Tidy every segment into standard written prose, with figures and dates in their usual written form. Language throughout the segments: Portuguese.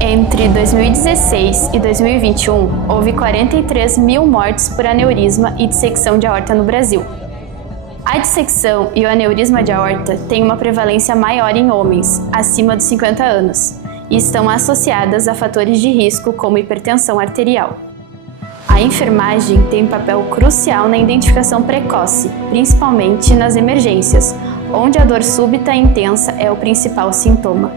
Entre 2016 e 2021, houve 43 mil mortes por aneurisma e dissecção de aorta no Brasil. A dissecção e o aneurisma de aorta têm uma prevalência maior em homens, acima dos 50 anos, e estão associadas a fatores de risco como hipertensão arterial. A enfermagem tem um papel crucial na identificação precoce, principalmente nas emergências, onde a dor súbita e intensa é o principal sintoma.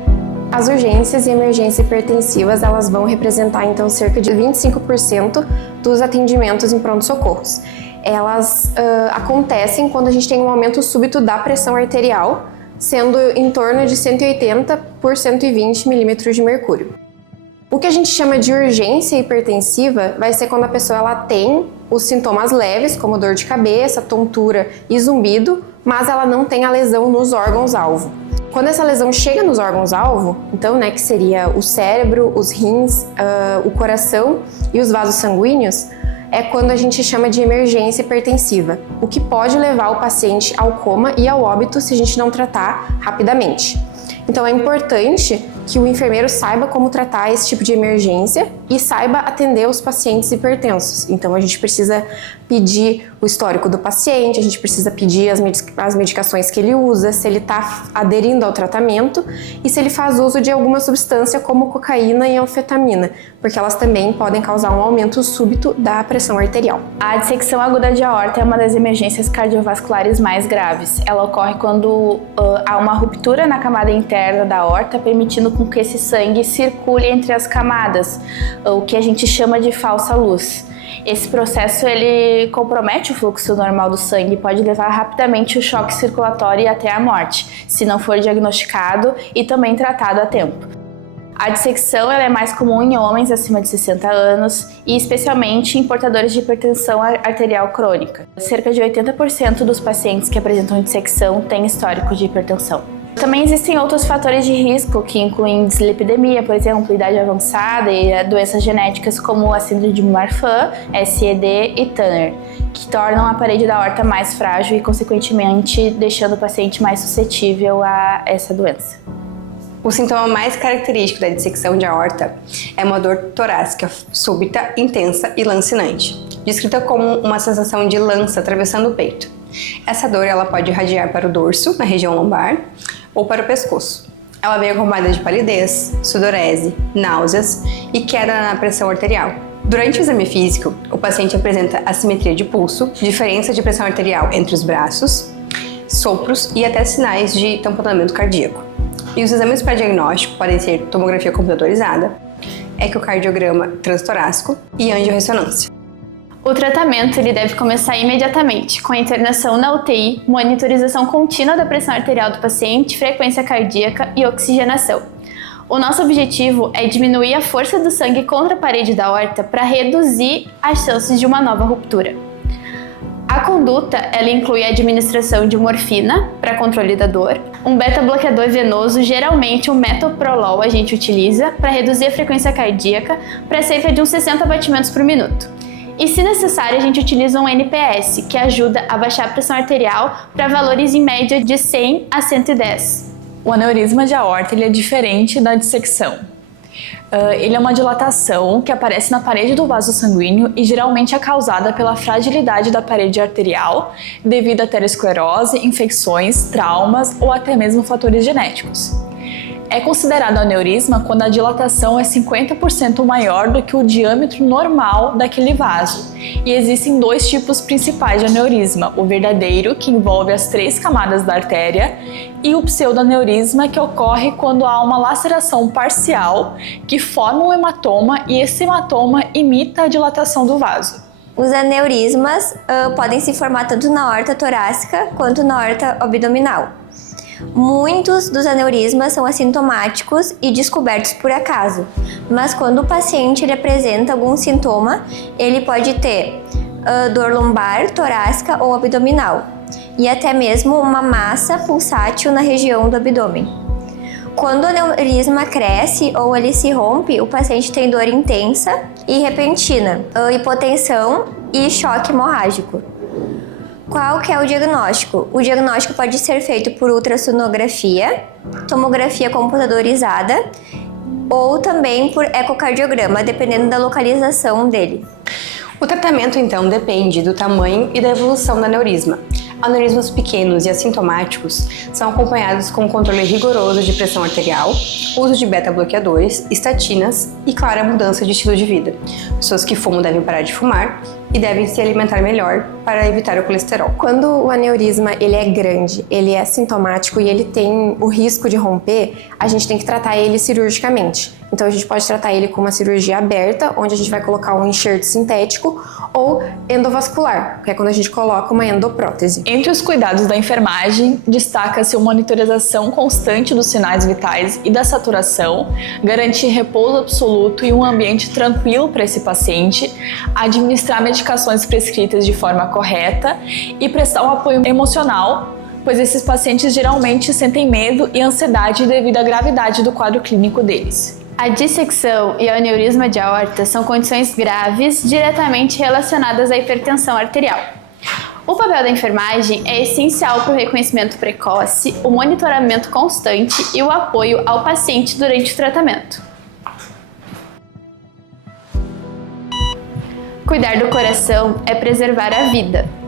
As urgências e emergências hipertensivas elas vão representar então cerca de 25% dos atendimentos em pronto-socorros. Elas acontecem quando a gente tem um aumento súbito da pressão arterial, sendo em torno de 180 por 120 milímetros de mercúrio. O que a gente chama de urgência hipertensiva vai ser quando a pessoa ela tem os sintomas leves, como dor de cabeça, tontura e zumbido, mas ela não tem a lesão nos órgãos-alvo. Quando essa lesão chega nos órgãos-alvo, então, que seria o cérebro, os rins, o coração e os vasos sanguíneos, é quando a gente chama de emergência hipertensiva, o que pode levar o paciente ao coma e ao óbito se a gente não tratar rapidamente. Então é importante que o enfermeiro saiba como tratar esse tipo de emergência e saiba atender os pacientes hipertensos. Então a gente precisa pedir o histórico do paciente, a gente precisa pedir as medicações que ele usa, se ele está aderindo ao tratamento e se ele faz uso de alguma substância como cocaína e anfetamina, porque elas também podem causar um aumento súbito da pressão arterial. A dissecção aguda de aorta é uma das emergências cardiovasculares mais graves. Ela ocorre quando há uma ruptura na camada interna da aorta, permitindo com que esse sangue circule entre as camadas, o que a gente chama de falsa luz. Esse processo ele compromete o fluxo normal do sangue e pode levar rapidamente o choque circulatório e até a morte, se não for diagnosticado e também tratado a tempo. A dissecção ela é mais comum em homens acima de 60 anos e especialmente em portadores de hipertensão arterial crônica. Cerca de 80% dos pacientes que apresentam dissecção têm histórico de hipertensão. Também existem outros fatores de risco que incluem dislipidemia, por exemplo, idade avançada e doenças genéticas como a síndrome de Marfan, SED e Turner, que tornam a parede da aorta mais frágil e, consequentemente, deixando o paciente mais suscetível a essa doença. O sintoma mais característico da dissecção de aorta é uma dor torácica súbita, intensa e lancinante, descrita como uma sensação de lança atravessando o peito. Essa dor ela pode irradiar para o dorso, na região lombar, ou para o pescoço. Ela vem acompanhada de palidez, sudorese, náuseas e queda na pressão arterial. Durante o exame físico, o paciente apresenta assimetria de pulso, diferença de pressão arterial entre os braços, sopros e até sinais de tamponamento cardíaco. E os exames para diagnóstico podem ser tomografia computadorizada, ecocardiograma transtorácico e angiorressonância. O tratamento ele deve começar imediatamente, com a internação na UTI, monitorização contínua da pressão arterial do paciente, frequência cardíaca e oxigenação. O nosso objetivo é diminuir a força do sangue contra a parede da aorta para reduzir as chances de uma nova ruptura. A conduta ela inclui a administração de morfina para controle da dor, um beta-bloqueador venoso, geralmente um metoprolol a gente utiliza para reduzir a frequência cardíaca para cerca de uns 60 batimentos por minuto. E se necessário, a gente utiliza um NPS, que ajuda a baixar a pressão arterial para valores em média de 100 a 110. O aneurisma de aorta ele é diferente da dissecção. Ele é uma dilatação que aparece na parede do vaso sanguíneo e geralmente é causada pela fragilidade da parede arterial devido a aterosclerose, infecções, traumas ou até mesmo fatores genéticos. É considerado aneurisma quando a dilatação é 50% maior do que o diâmetro normal daquele vaso. E existem dois tipos principais de aneurisma, o verdadeiro, que envolve as 3 camadas da artéria, e o pseudoaneurisma, que ocorre quando há uma laceração parcial que forma um hematoma e esse hematoma imita a dilatação do vaso. Os aneurismas podem se formar tanto na aorta torácica quanto na aorta abdominal. Muitos dos aneurismas são assintomáticos e descobertos por acaso, mas quando o paciente ele apresenta algum sintoma, ele pode ter dor lombar, torácica ou abdominal, e até mesmo uma massa pulsátil na região do abdômen. Quando o aneurisma cresce ou ele se rompe, o paciente tem dor intensa e repentina, hipotensão e choque hemorrágico. Qual que é o diagnóstico? O diagnóstico pode ser feito por ultrassonografia, tomografia computadorizada ou também por ecocardiograma, dependendo da localização dele. O tratamento, então, depende do tamanho e da evolução do aneurisma. Aneurismas pequenos e assintomáticos são acompanhados com controle rigoroso de pressão arterial, uso de beta-bloqueadores, estatinas e, claro, a mudança de estilo de vida. Pessoas que fumam devem parar de fumar e devem se alimentar melhor para evitar o colesterol. Quando o aneurisma ele é grande, ele é sintomático e ele tem o risco de romper, a gente tem que tratar ele cirurgicamente. Então a gente pode tratar ele com uma cirurgia aberta, onde a gente vai colocar um enxerto sintético, ou endovascular, que é quando a gente coloca uma endoprótese. Entre os cuidados da enfermagem, destaca-se a monitorização constante dos sinais vitais e da saturação, garantir repouso absoluto e um ambiente tranquilo para esse paciente, administrar medicações prescritas de forma correta e prestar um apoio emocional, pois esses pacientes geralmente sentem medo e ansiedade devido à gravidade do quadro clínico deles. A dissecção e o aneurisma de aorta são condições graves diretamente relacionadas à hipertensão arterial. O papel da enfermagem é essencial para o reconhecimento precoce, o monitoramento constante e o apoio ao paciente durante o tratamento. Cuidar do coração é preservar a vida.